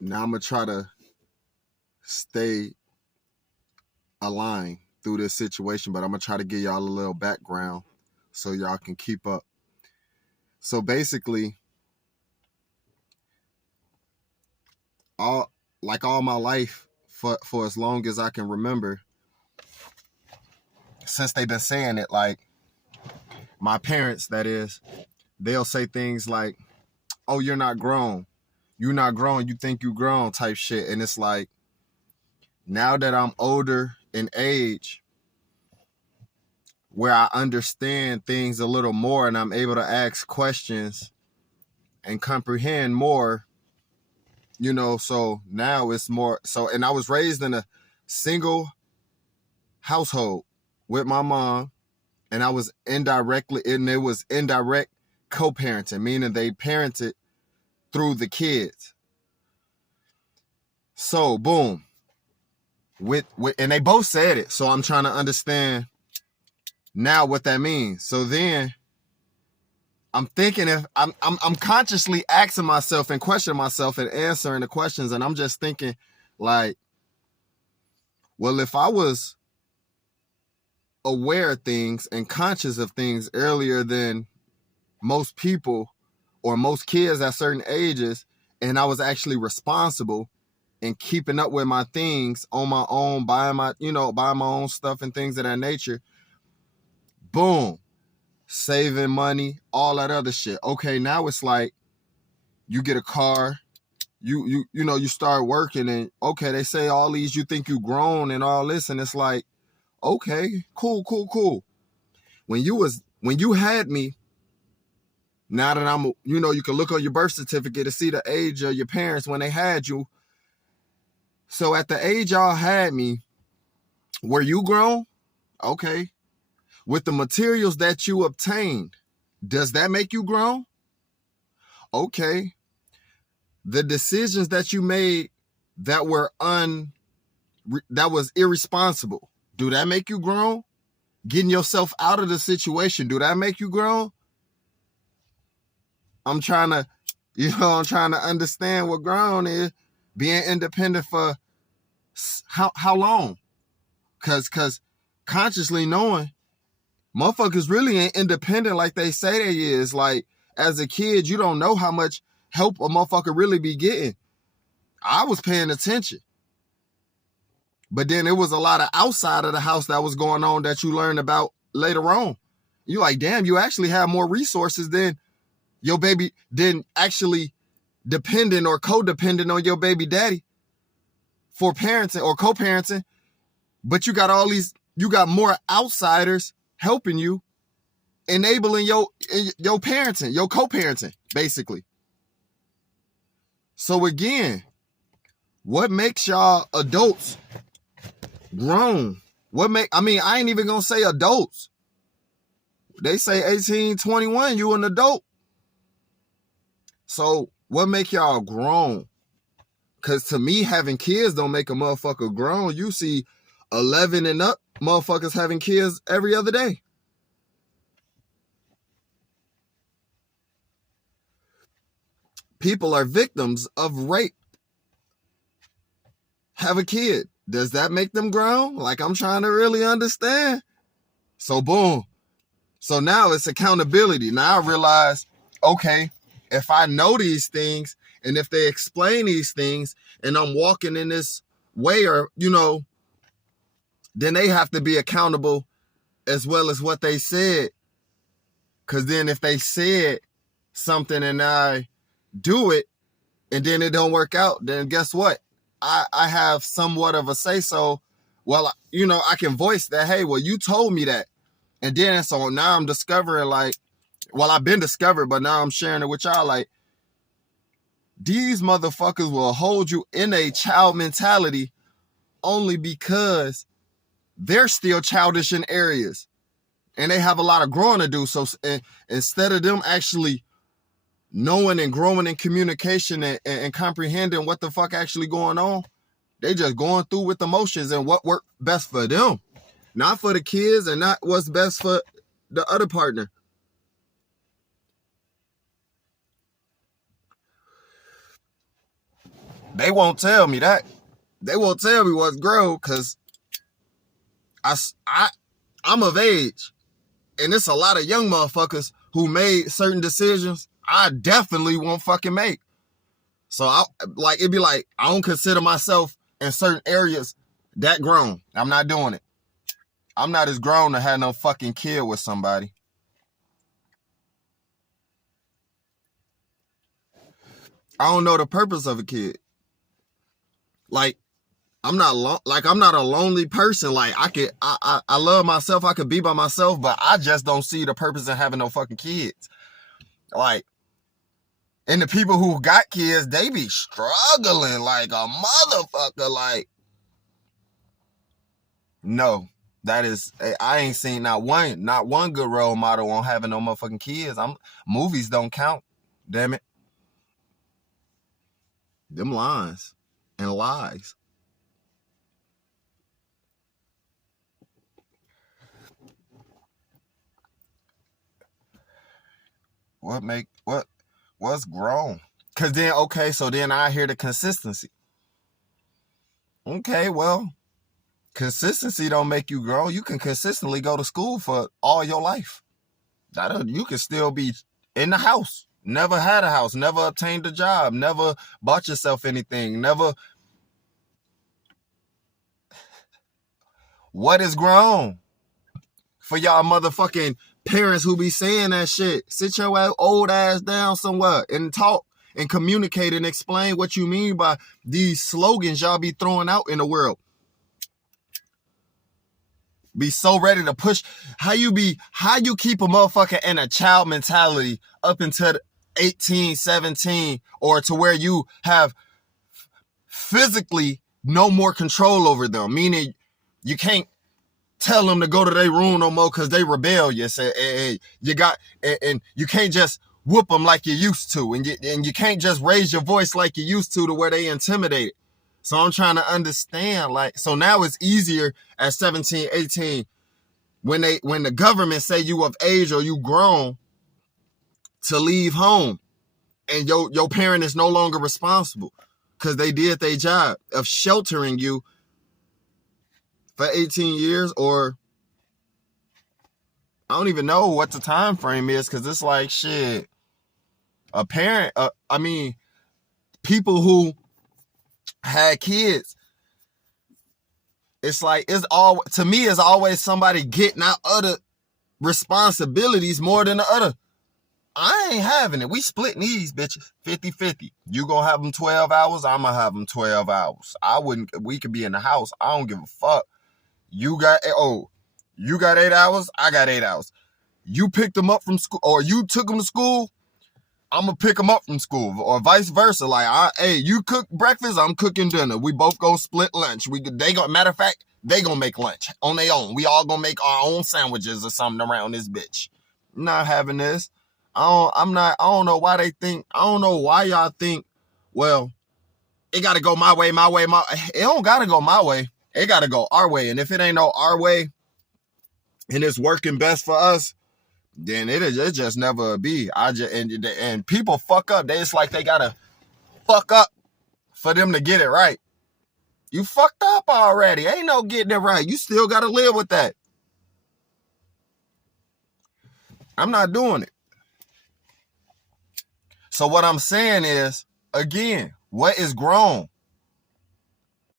Now I'm gonna try to stay aligned through this situation, but I'm gonna try to give y'all a little background so y'all can keep up. So basically, all all my life, for as long as I can remember, since they've been saying it, like my parents, that is, they'll say things like, "Oh, you're not grown. You're not grown. You think you grown," type shit. And it's like, now that I'm older in age, where I understand things a little more and I'm able to ask questions and comprehend more, so now it's more so. And I was raised in a single household with my mom, and I was indirectly, and it was indirect co-parenting, meaning they parented through the kids. So boom, with and they both said it, so I'm trying to understand now what that means. So then I'm thinking, if I'm consciously asking myself and questioning myself and answering the questions, and I'm just thinking like, well, if I was aware of things and conscious of things earlier than most people or most kids at certain ages, and I was actually responsible and keeping up with my things on my own, buying my own stuff and things of that nature, boom, saving money, all that other shit. Okay, now it's like you get a car, you start working, and okay, they say all these, you think you grown and all this, and it's like, okay, cool. When you had me, now that I'm, you can look on your birth certificate to see the age of your parents when they had you. So at the age y'all had me, were you grown? Okay. With the materials that you obtained, does that make you grown? Okay. The decisions that you made that was irresponsible, do that make you grown? Getting yourself out of the situation, do that make you grown? I'm trying to understand what grown is. Being independent for how long? Cause consciously knowing motherfuckers really ain't independent like they say they is. Like, as a kid, you don't know how much help a motherfucker really be getting. I was paying attention. But then it was a lot of outside of the house that was going on that you learned about later on. You like, damn, you actually have more resources than your baby, than actually dependent or codependent on your baby daddy for parenting or co-parenting. But you got more outsiders helping you, enabling your parenting, your co-parenting, basically. So again, what makes y'all adults grown? I ain't even gonna say adults. They say 18, 21, you an adult. So what make y'all grown? Cause to me, having kids don't make a motherfucker grown. You see 11 and up motherfuckers having kids every other day. People are victims of rape. Have a kid. Does that make them grown? Like, I'm trying to really understand. So boom. So now it's accountability. Now I realize, okay, if I know these things and if they explain these things and I'm walking in this way, or, then they have to be accountable as well as what they said. Because then if they said something and I do it and then it don't work out, then guess what? I have somewhat of a say-so. Well, I can voice that, hey, well, you told me that. And then so now I'm discovering, like, well, I've been discovered, but now I'm sharing it with y'all. Like, these motherfuckers will hold you in a child mentality only because they're still childish in areas and they have a lot of growing to do. So instead of them actually knowing and growing in communication and comprehending what the fuck actually going on, they just going through with emotions and what worked best for them, not for the kids and not what's best for the other partner. They won't tell me that. They won't tell me what's grown because I'm of age. And it's a lot of young motherfuckers who made certain decisions I definitely won't fucking make. So it'd be like, I don't consider myself in certain areas that grown. I'm not doing it. I'm not as grown to have no fucking kid with somebody. I don't know the purpose of a kid. Like, I'm not a lonely person. Like, I love myself. I could be by myself, but I just don't see the purpose in having no fucking kids. Like, and the people who got kids, they be struggling like a motherfucker. Like, no, I ain't seen not one good role model on having no motherfucking kids. Movies don't count. Damn it. Them lines and lies. What's grown? Cause then, okay, so then I hear the consistency. Okay, well, consistency don't make you grow. You can consistently go to school for all your life. You can still be in the house. Never had a house, never obtained a job, never bought yourself anything, never. What is grown? For y'all motherfucking parents who be saying that shit, sit your old ass down somewhere and talk and communicate and explain what you mean by these slogans y'all be throwing out in the world. Be so ready to push. How you keep a motherfucker in a child mentality up until 18, 17, or to where you have physically no more control over them, meaning you can't tell them to go to their room no more because they rebellious, and you can't just whoop them like you used to, and you can't just raise your voice like you used to where they intimidated. So I'm trying to understand, like, so now it's easier at 17, 18 when the government say you of age or you grown to leave home, and your parent is no longer responsible because they did their job of sheltering you for 18 years, or I don't even know what the time frame is, because it's like, shit, a parent, people who had kids, it's like, to me, it's always somebody getting out other responsibilities more than the other. I ain't having it. We splitting these bitches 50-50. You gonna have them 12 hours, I'm gonna have them 12 hours. We could be in the house. I don't give a fuck. You got 8 hours, I got 8 hours. You picked them up from school, or you took them to school, I'm gonna pick them up from school, or vice versa. Like, you cook breakfast, I'm cooking dinner. We both go split lunch. Matter of fact, they gonna make lunch on their own. We all gonna make our own sandwiches or something around this bitch. I'm not having this. I don't know why they think. I don't know why y'all think, well, it gotta go my way. It don't gotta go my way. It gotta go our way. And if it ain't no our way, and it's working best for us, then it just never be. And people fuck up. It's like they gotta fuck up for them to get it right. You fucked up already. Ain't no getting it right. You still gotta live with that. I'm not doing it. So what I'm saying is, again, what is grown?